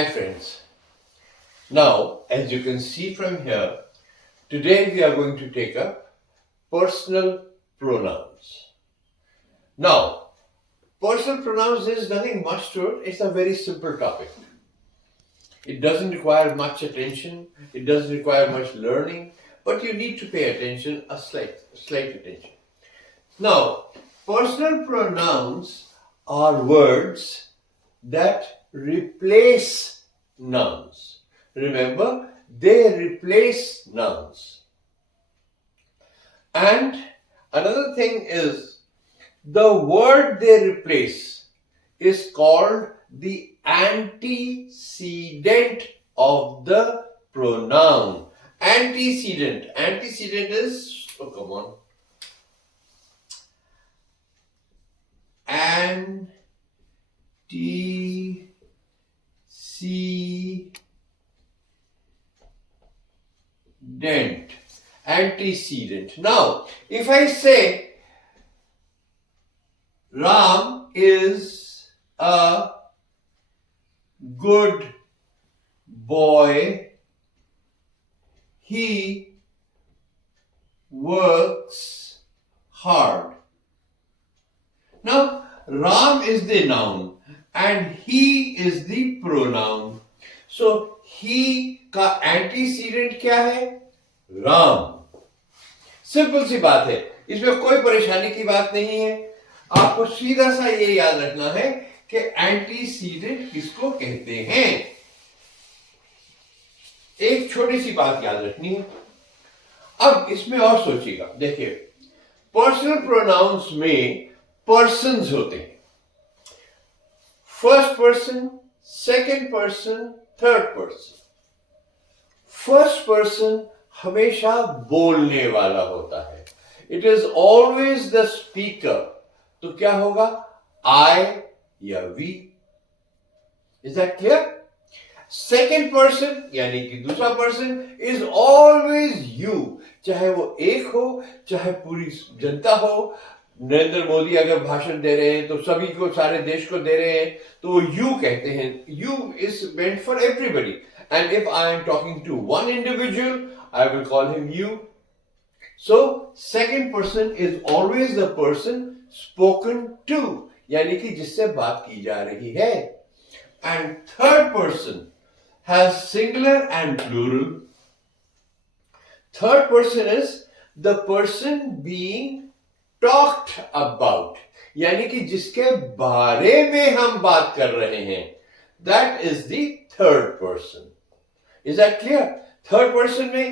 Hi friends. Now, as you can see from here, today we are going to take up personal pronouns. Now, personal pronouns is nothing much to it. It's a very simple topic. It doesn't require much attention. It doesn't require much learning, but you need to pay attention, a slight attention. Now, personal pronouns are words that replace nouns. Remember, they replace nouns. And another thing is, the word they replace is called the antecedent of the pronoun. Antecedent. Antecedent is, oh come on. Antecedent. Now, if I say Ram is a good boy, he works hard. Now, Ram is the noun and he is the pronoun. So, he का antecedent क्या है? Ram. Simple सी बात है, इसमें कोई परेशानी की बात नहीं है. आपको सीधा सा ये याद रखना है कि एंटीसीडेंट किसको कहते हैं. एक छोटी सी बात याद रखनी है. अब इसमें और सोचिएगा. देखिए, पर्सनल प्रोनाउंस में पर्सन्स होते हैं. First person, second person, third person. First person हमेशा बोलने वाला होता है. It is always the speaker. तो क्या होगा? आई या we. Is that clear? Second person यानी कि दूसरा पर्सन इज ऑलवेज यू. चाहे वो एक हो, चाहे पूरी जनता हो. नरेंद्र मोदी अगर भाषण दे रहे हैं तो सभी को, सारे देश को दे रहे हैं, तो वो यू कहते हैं. You is meant for everybody. And if I am talking to one individual, I will call him you. So, second person is always the person spoken to, यानी कि जिससे बात की जा रही है. And third person has singular and plural. Third person is the person being talked about, यानी कि जिसके बारे में हम बात कर रहे हैं. That is the third person. Is that clear? Third person में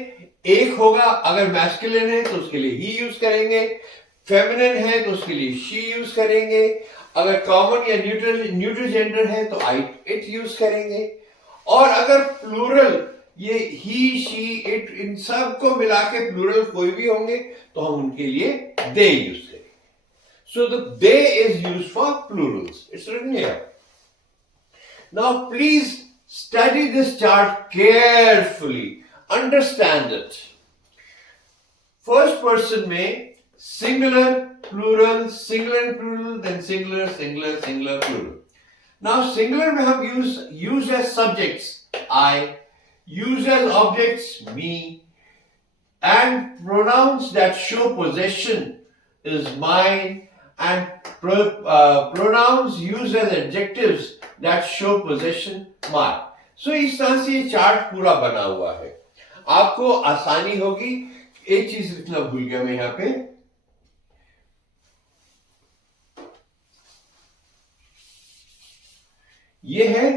एक होगा. अगर मैस्कुलिन है तो उसके लिए ही यूज करेंगे. फेमिनिन है तो उसके लिए शी यूज करेंगे. अगर कॉमन या न्यूट्रल जेंडर है तो आई इट यूज करेंगे. और अगर प्लूरल, ये ही शी इट इन सब को मिला के प्लूरल कोई भी होंगे तो हम उनके लिए दे यूज करेंगे. So the they is use for plurals. It's written here. Now please study this chart carefully. Understand it. First person में singular, plural, singular and plural, then singular, singular, singular, plural. Now singular में हम use as subjects I, use as objects me, and pronouns that show possession is mine, and pronouns used as adjectives that show possession my. So इस तरह से ये chart पूरा बना हुआ है. आपको आसानी होगी. एक चीज लिखना भूल गया मैं यहाँ पे. ये है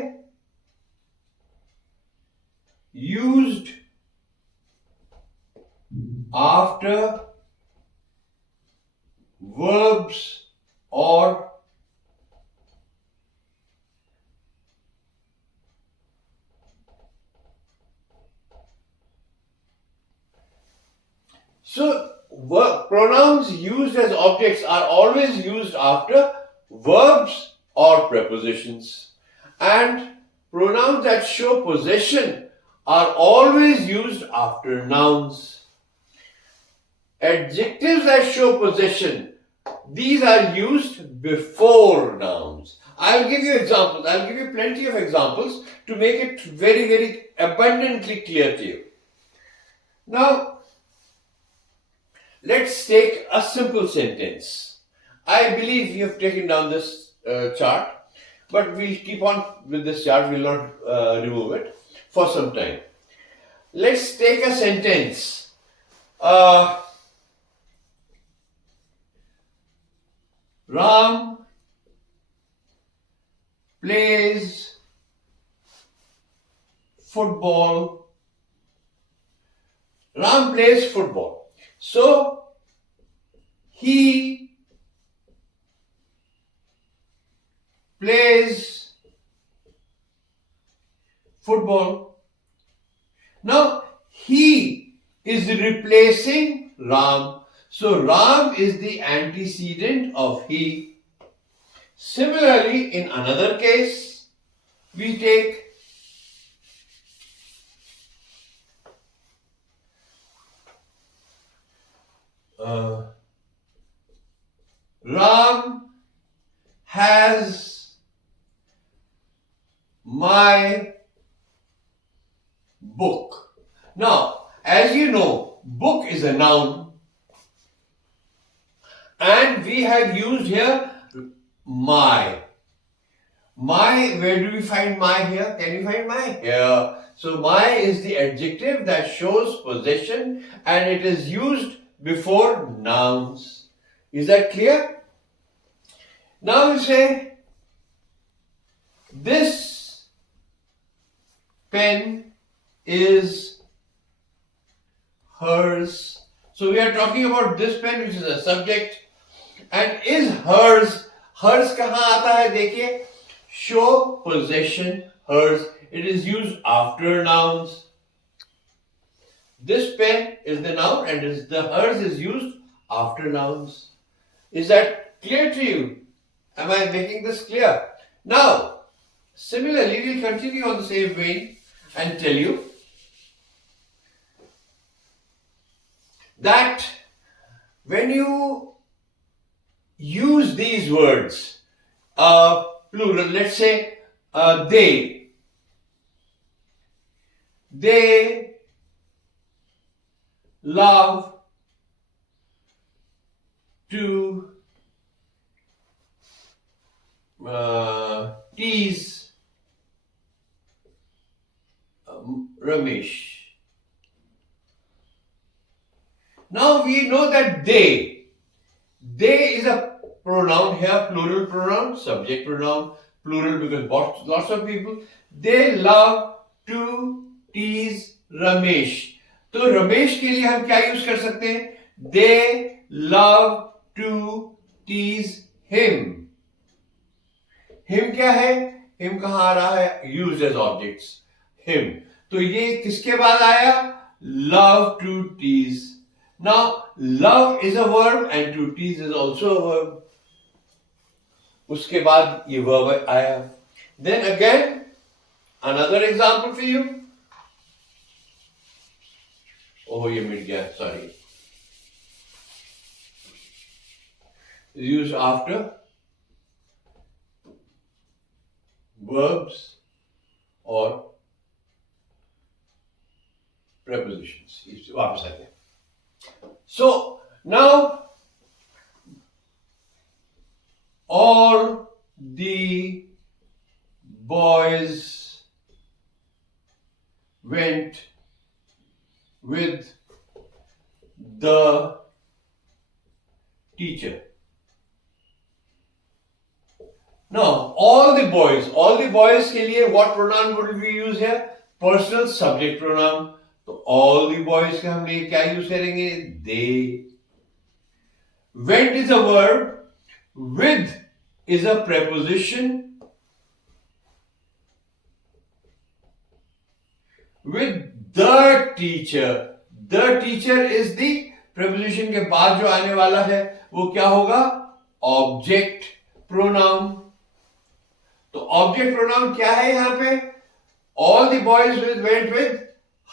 used after verbs or so pronouns used as objects are always used after verbs or prepositions, and pronouns that show possession are always used after nouns. Adjectives that show possession, these are used before nouns. I'll give you examples. I'll give you plenty of examples to make it very, very abundantly clear to you. Now, let's take a simple sentence. I believe you have taken down this chart, but we'll keep on with this chart. We'll not remove it for some time. Let's take a sentence. Ram plays football. Ram plays football. So, he plays football. Now, he is replacing Ram. So, Ram is the antecedent of he. Similarly, in another case, we take Ram has my book. Now, as you know, book is a noun, and we have used here my. My, where do we find my here? Can you find my? Here. So, my is the adjective that shows possession, and it is used before nouns. Is that clear? Now we say, this pen is hers. So we are talking about this pen, which is a subject, and is hers. Hers kahan aata hai? देखिए, show possession, hers. It is used after nouns. This pen is the noun, and the hers is used after nouns. Is that clear to you? Am I making this clear? Now, similarly, we'll continue on the same vein and tell you that when you use these words, plural, let's say they love to tease Ramesh. Now we know that they is a pronoun here, plural pronoun, subject pronoun, plural because lots of people, they love to tease Ramesh. तो रमेश के लिए हम क्या use कर सकते हैं? They love to tease him. Him क्या है? Him कहां आ रहा है? Used as objects. Him. तो ये किसके बाद आया? Love to tease. Now, love is a verb and to tease is also a verb. उसके बाद ये verb आया. Then again, another example for you. Oh, ये मिट गया. Sorry. Used after verbs or prepositions. वापस आते हैं. So now all the boys went with the teacher. Now, all the boys के लिए what pronoun would we use here? Personal subject pronoun. तो all the boys का हम लिए क्या use करेंगे? They. Went is a verb. With is a preposition. With the teacher. The teacher is the preposition के बाद जो आने वाला है वो क्या होगा? Object pronoun. तो ऑब्जेक्ट प्रोनाउन क्या है यहां पे? All the boys went with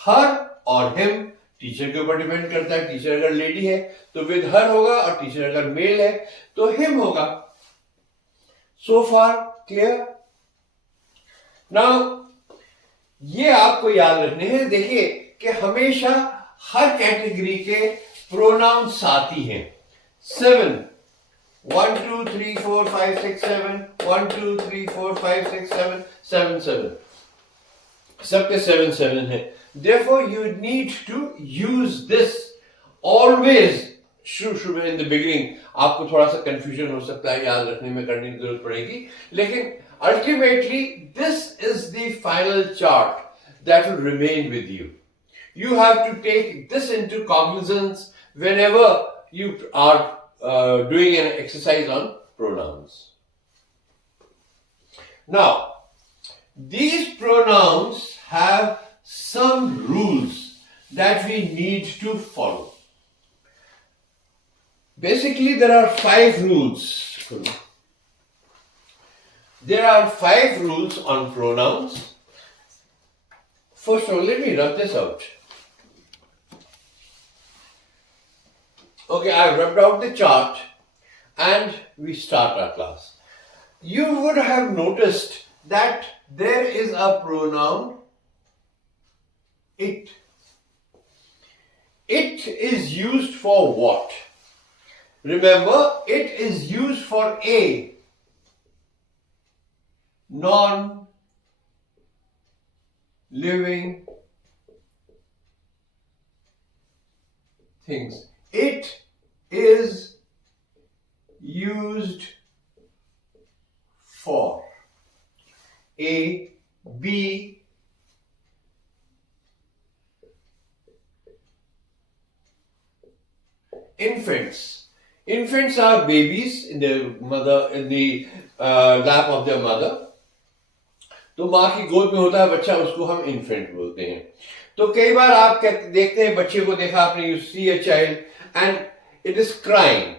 her और हिम. टीचर के ऊपर डिपेंड करता है. टीचर अगर लेडी है तो विद हर होगा और टीचर अगर मेल है तो हिम होगा. सो फार Clear? Now, ये आपको याद रखने हैं. देखिए कि हमेशा हर कैटेगरी के प्रोनाउन साथी हैं. 7 1 2 3 4 5 6 7 1 2 3 4 5 6 7 7 7 सबके 7 7 है. Therefore you need to use this always. शुरू में इन द बिगिनिंग आपको थोड़ा सा कंफ्यूजन हो सकता है, याद रखने में करने की जरूरत पड़ेगी, लेकिन ultimately this is the final chart that will remain with you. You have to take this into cognizance whenever you are doing an exercise on pronouns. Now, these pronouns have some rules that we need to follow. Basically, there are 5 rules. There are 5 rules on pronouns. First of all, let me rub this out. Okay, I've rubbed out the chart and we start our class. You would have noticed that there is a pronoun it. It is used for what? Remember, it is used for a non-living things. It is used for A, B, infants. Infants are babies in the lap of their mother. तो माँ की गोद में होता है बच्चा, उसको हम इन्फेंट बोलते हैं. तो कई बार आप देखते हैं बच्चे को, देखा आपने, you see a child and it is crying.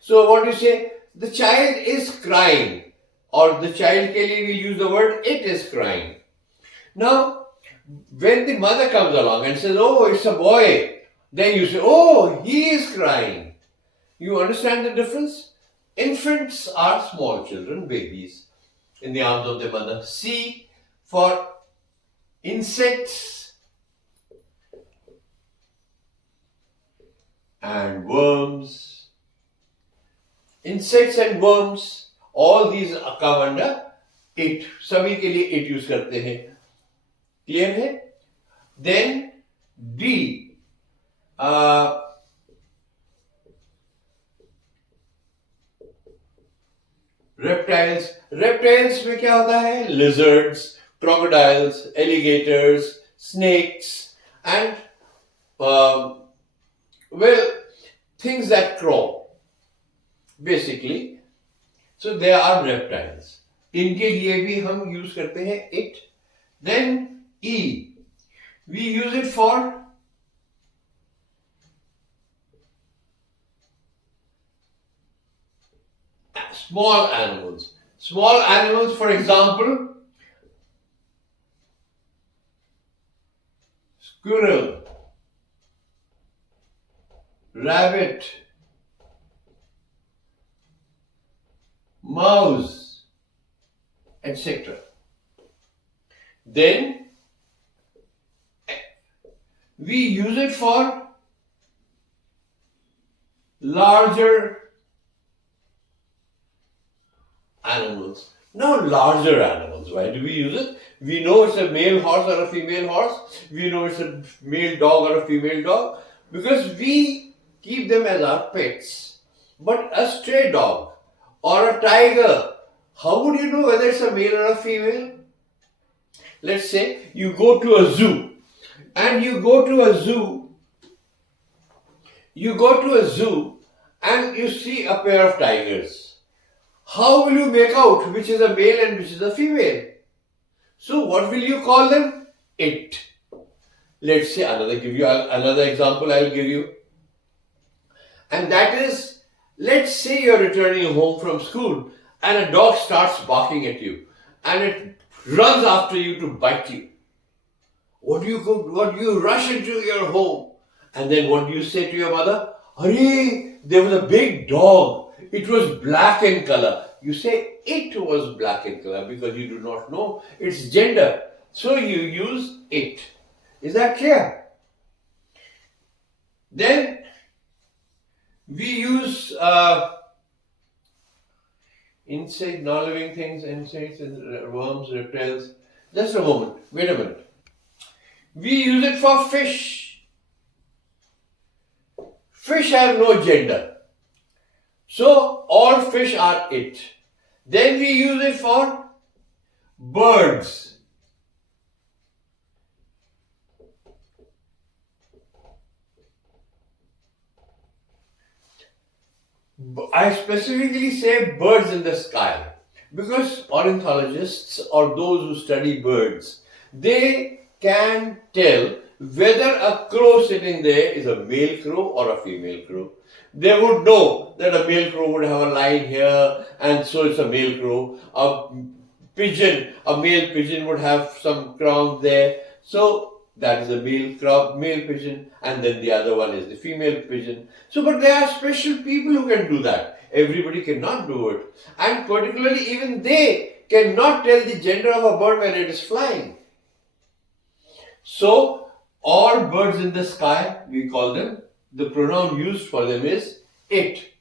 So what do you say? The child is crying, or the child के लिए we use the word it is crying. Now, when the mother comes along and says, oh, it's a boy, then you say, oh, he is crying. You understand the difference? Infants are small children, babies, in the arms of their mother. C for insects and worms. Insects and worms, all these come under it. सभी के लिए it use करते हैं. Clear है? Then D. Reptiles. Reptiles में क्या होता है? Lizards, crocodiles, alligators, snakes, and things that crawl. Basically, so they are reptiles. इनके लिए भी हम use करते हैं it. Then E. We use it for small animals. Small animals, for example, squirrel, rabbit, mouse, etc. Then we use it for larger animals. Now, larger animals, why do we use it? We know it's a male horse or a female horse. We know it's a male dog or a female dog because we keep them as our pets. But a stray dog or a tiger, how would you know whether it's a male or a female? Let's say you go to a zoo and you go to a zoo and you see a pair of tigers. How will you make out which is a male and which is a female? So what will you call them? It. Let's say another example I'll give you. And that is, let's say you're returning home from school and a dog starts barking at you and it runs after you to bite you. What do you rush into your home? And then what do you say to your mother? Hurry, there was a big dog. It was black in color. You say it was black in color because you do not know its gender. So you use it. Is that clear? Then we use insect, non-living things, insects, worms, reptiles. Just a moment. Wait a minute. We use it for fish. Fish have no gender. So all fish are it. Then we use it for birds. I specifically say birds in the sky because ornithologists or those who study birds, they can tell whether a crow sitting there is a male crow or a female crow. They would know that a male crow would have a line here and so it's a male crow. A male pigeon would have some crown there. So that is a male pigeon, and then the other one is the female pigeon. So, but there are special people who can do that. Everybody cannot do it. And particularly even they cannot tell the gender of a bird when it is flying. So, all birds in the sky, we call them, the pronoun used for them is it.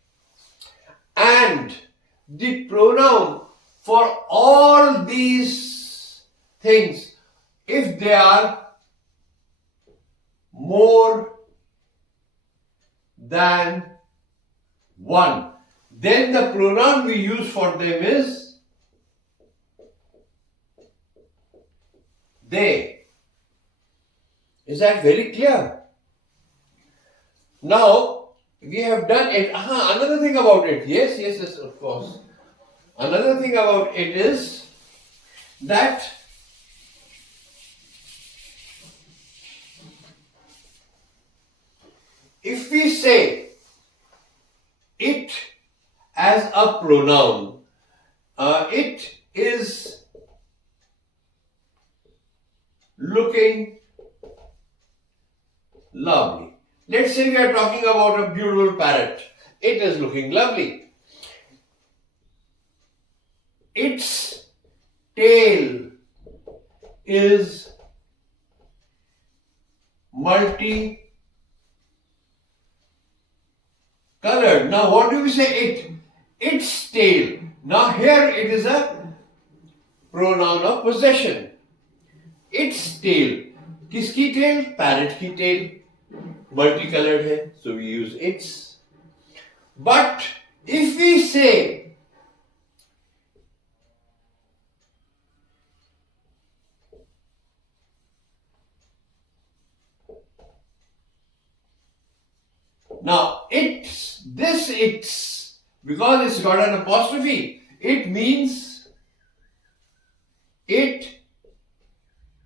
And the pronoun for all these things, if they are more than one, then the pronoun we use for them is they. Is that very clear? Now, we have done it. Another thing about it. Yes, of course. Another thing about it is that if we say it as a pronoun, it is looking lovely. Let's say we are talking about a beautiful parrot. It is looking lovely. Its tail is multi-colored. Now what do we say it? Its tail. Now here it is a pronoun of possession. Its tail. किसकी tail? Parrot की tail. Multicolored है, so we use its. But if we say now it's, because it's got an apostrophe, it means it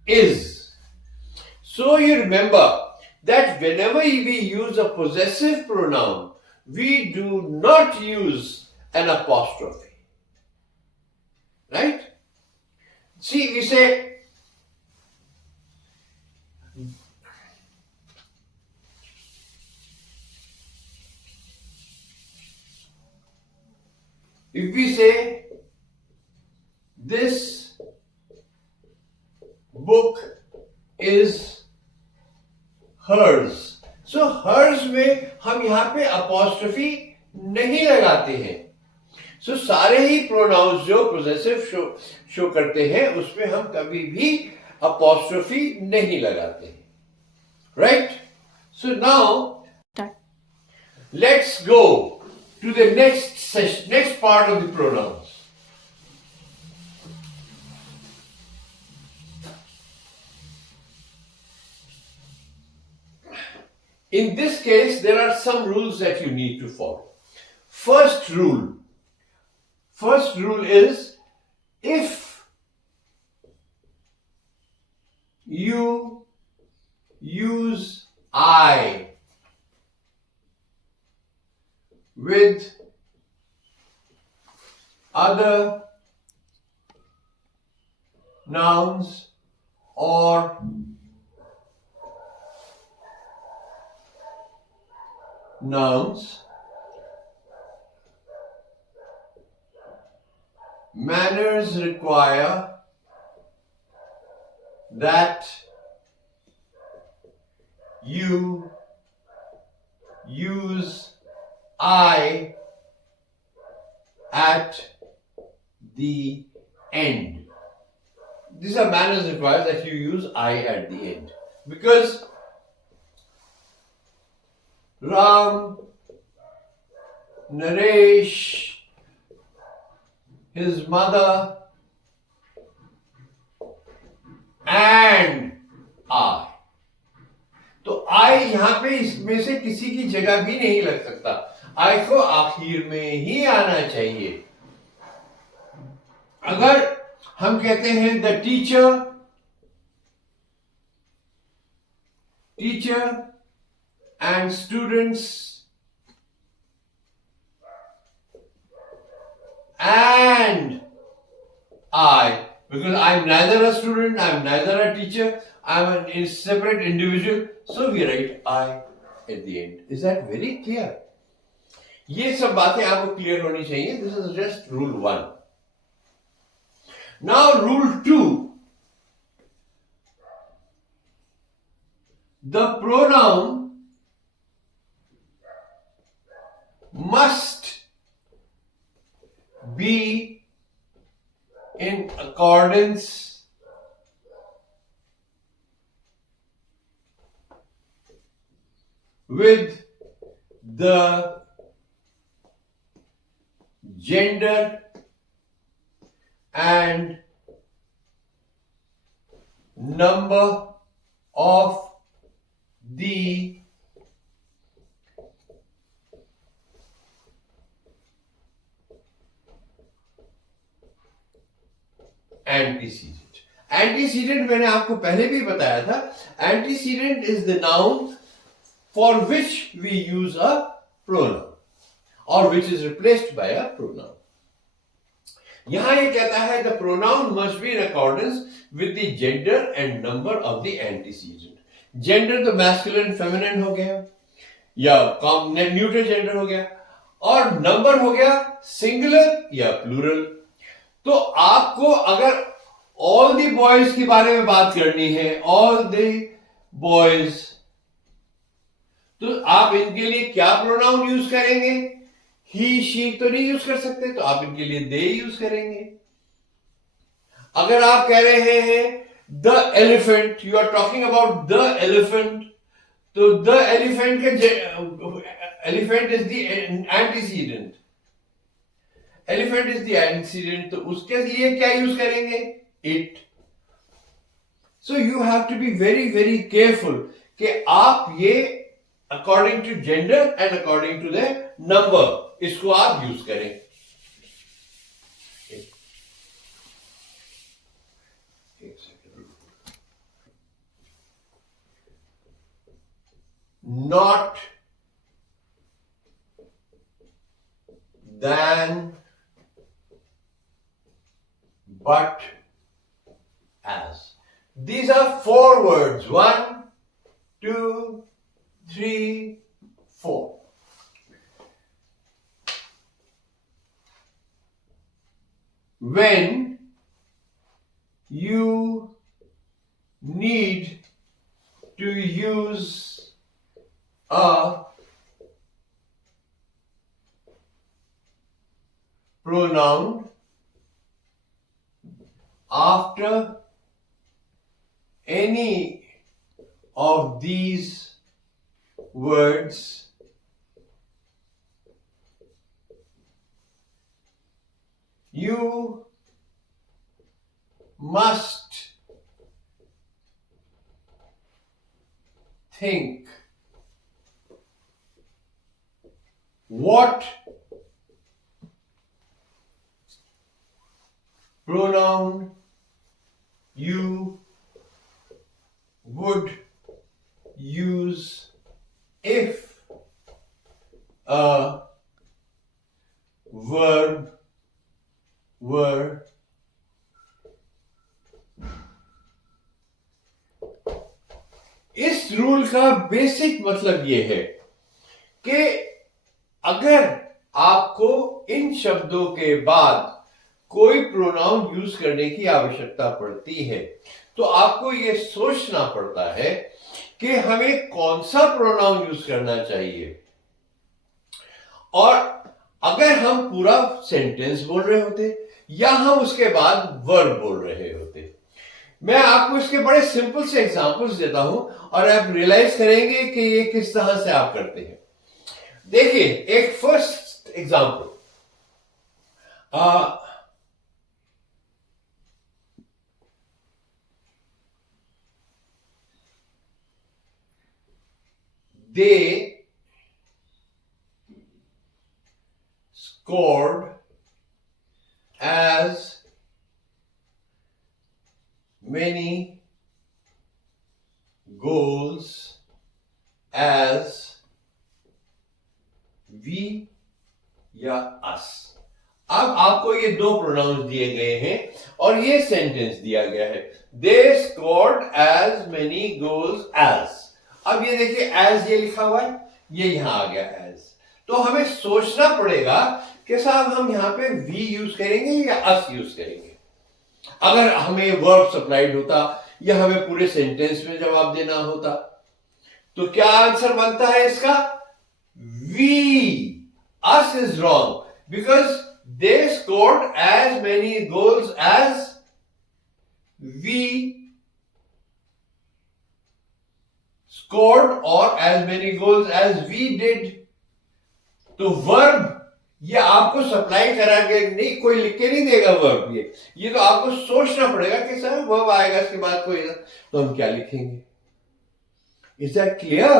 is. So you remember that whenever we use a possessive pronoun, we do not use an apostrophe. Right? See, we say, if we say, this book is hers. So hers में हम यहाँ पे apostrophe नहीं लगाते हैं. So सारे ही pronouns जो possessive show करते हैं उसमें हम कभी भी apostrophe नहीं लगाते हैं. Right? So now let's go to the next part of the pronouns. In this case, there are some rules that you need to follow. First rule is, if you use I with other nouns or nouns, manners require that you use I at the end. These are manners require that you use I at the end. Because Ram, Naresh, his mother, and I. तो आई यहां पे इसमें से किसी की जगह भी नहीं लग सकता. आई को आखिर में ही आना चाहिए. अगर हम कहते हैं the teacher and students and I, because I'm neither a student, I'm neither a teacher, I'm a separate individual, so we write I at the end. Is that very clear? ये सब बातें आपको क्लियर होनी चाहिए. This is just rule 1. Now rule 2. The pronoun must be in accordance with the gender and number of the antecedent. Antecedent मैंने आपको पहले भी बताया था. Antecedent is the noun for which we use a pronoun or which is replaced by a pronoun. यहां ये कहता है the pronoun must be in accordance with the gender and number of the antecedent. Gender तो masculine feminine हो गया या neutral gender हो गया और नंबर हो गया सिंगुलर या प्लूरल. तो आपको अगर ऑल द बॉयज के बारे में बात करनी है, ऑल द बॉयज, तो आप इनके लिए क्या प्रोनाउन यूज करेंगे? ही शी तो नहीं यूज कर सकते, तो आप इनके लिए दे यूज करेंगे. अगर आप कह रहे हैं the elephant, you are talking about the elephant, तो द एलिफेंट का elephant is the antecedent. Elephant is the antecedent, तो उसके लिए क्या यूज करेंगे? It. So you have to be very very careful कि आप ये according to gender and according to the number इसको आप यूज करें. Not than, but as. These are 4 words. 1, 2, 3, 4. When you need to use a pronoun after any of these words, you must think what pronoun you would use if a verb were इस rule का basic मतलब यह है कि अगर आपको इन शब्दों के बाद कोई प्रोनाउन यूज करने की आवश्यकता पड़ती है, तो आपको ये सोचना पड़ता है कि हमें कौन सा प्रोनाउन यूज करना चाहिए। और अगर हम पूरा सेंटेंस बोल रहे होते या हम उसके बाद वर्ब बोल रहे होते, मैं आपको इसके बड़े सिंपल से एग्जांपल्स देता हूं और आप रियलाइज करेंगे कि ये किस तरह से आप करते हैं। देखिए, एक first example, they scored as many goals as we या us। अब आपको ये दो प्रोनाउंस दिए गए हैं और ये सेंटेंस दिया गया है, they scored as many goals as. अब ये देखिए, एज ये लिखा हुआ है, ये यहां आ गया एज। तो हमें सोचना पड़ेगा कि साहब हम यहां पे वी यूज करेंगे या अस यूज करेंगे। अगर हमें वर्ब सप्लाइड होता या हमें पूरे सेंटेंस में जवाब देना होता, तो क्या आंसर बनता है इसका? We. us is wrong because they scored as many goals as we scored or as many goals as we did। तो वर्ब ये आपको सप्लाई करा के नहीं, कोई लिख के नहीं देगा वर्ब। ये तो आपको सोचना पड़ेगा कि सर वर्ब आएगा इसके बाद कोई, तो हम क्या लिखेंगे। Is that clear?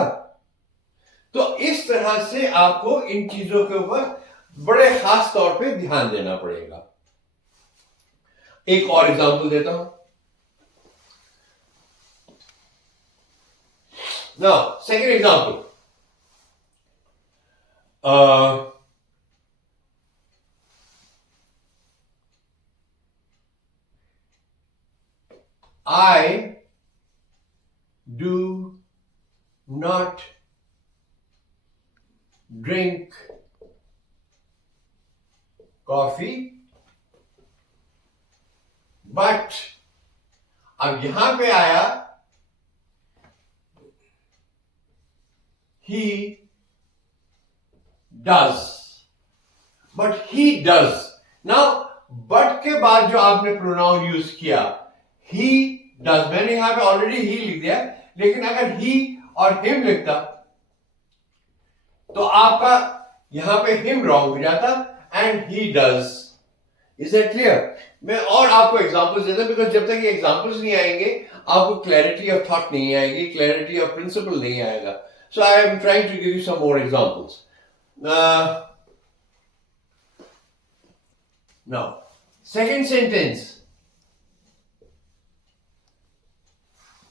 तो इस तरह से आपको इन चीजों के ऊपर बड़े खास तौर पे ध्यान देना पड़ेगा। एक और एग्जांपल देता हूं। Now second example, I do not drink coffee, but अब यहां पे आया he does, but he does। now but के बाद जो आपने प्रोनाउन यूज किया he does, मैंने यहां पे ऑलरेडी he लिख दिया, लेकिन अगर he और him लिखता तो आपका यहां पे him रॉन्ग हो जाता and he does। Is that clear? मैं और आपको एग्जांपल्स देता हूं, बिकॉज जब तक ये एग्जांपल्स नहीं आएंगे आपको क्लैरिटी ऑफ थॉट नहीं आएगी, क्लैरिटी ऑफ प्रिंसिपल नहीं आएगा। So I am trying to give you some more examples. Now second sentence,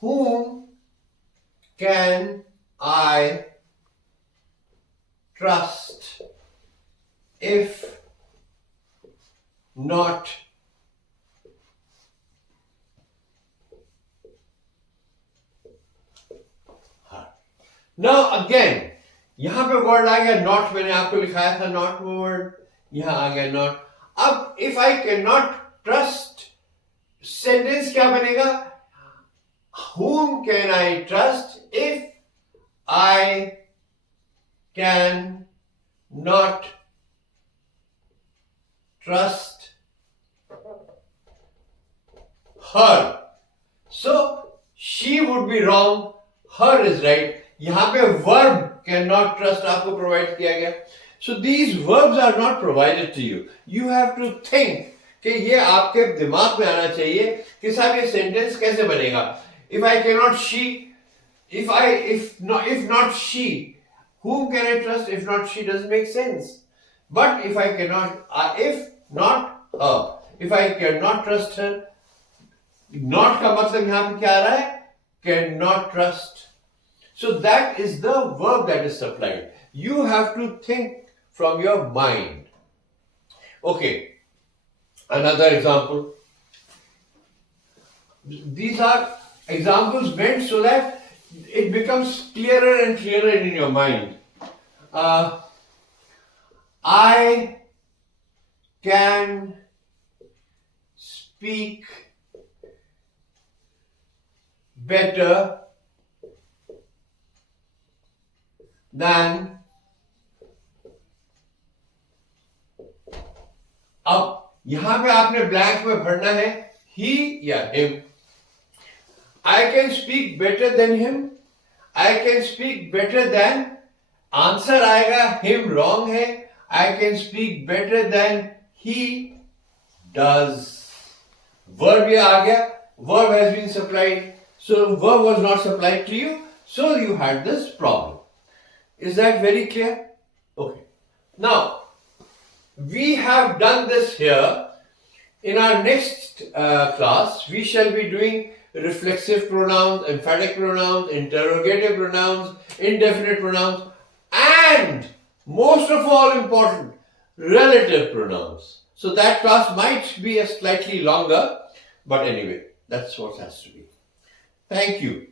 whom can I trust if not her। now again यहां पे वर्ड आ गया नॉट, मैंने आपको लिखाया था नॉट वर्ड, यहां आ गया नॉट। अब if I can not trust, sentence क्या बनेगा? whom can I trust if I can not trust her। so she would be wrong, her is right। यहां पे verb cannot trust आपको प्रोवाइड किया गया। so these verbs are not provided to you, you have to think कि ये आपके दिमाग में आना चाहिए कि साहब ये सेंटेंस कैसे बनेगा। if I cannot she, if not she, whom can I trust if not she doesn't make sense। but if I cannot if not her, if I cannot trust her, not का मतलब यहां पे क्या आ रहा है? cannot trust। so that is the verb that is supplied, you have to think from your mind। okay, another example, these are examples meant so that it becomes clearer and clearer in your mind। I can speak better than, अब यहां पे आपने blank में भरना है he या him. I can speak better than him. I can speak better than, answer आएगा him wrong है. I can speak better than he does. Verb ये आ गया. Verb has been supplied. So verb was not supplied to you. So you had this problem. Is that very clear? Okay. Now, we have done this here. In our next class, we shall be doing reflexive pronouns, emphatic pronouns, interrogative pronouns, indefinite pronouns, and most of all important, relative pronouns. So that class might be a slightly longer, but anyway, that's what has to be. Thank you.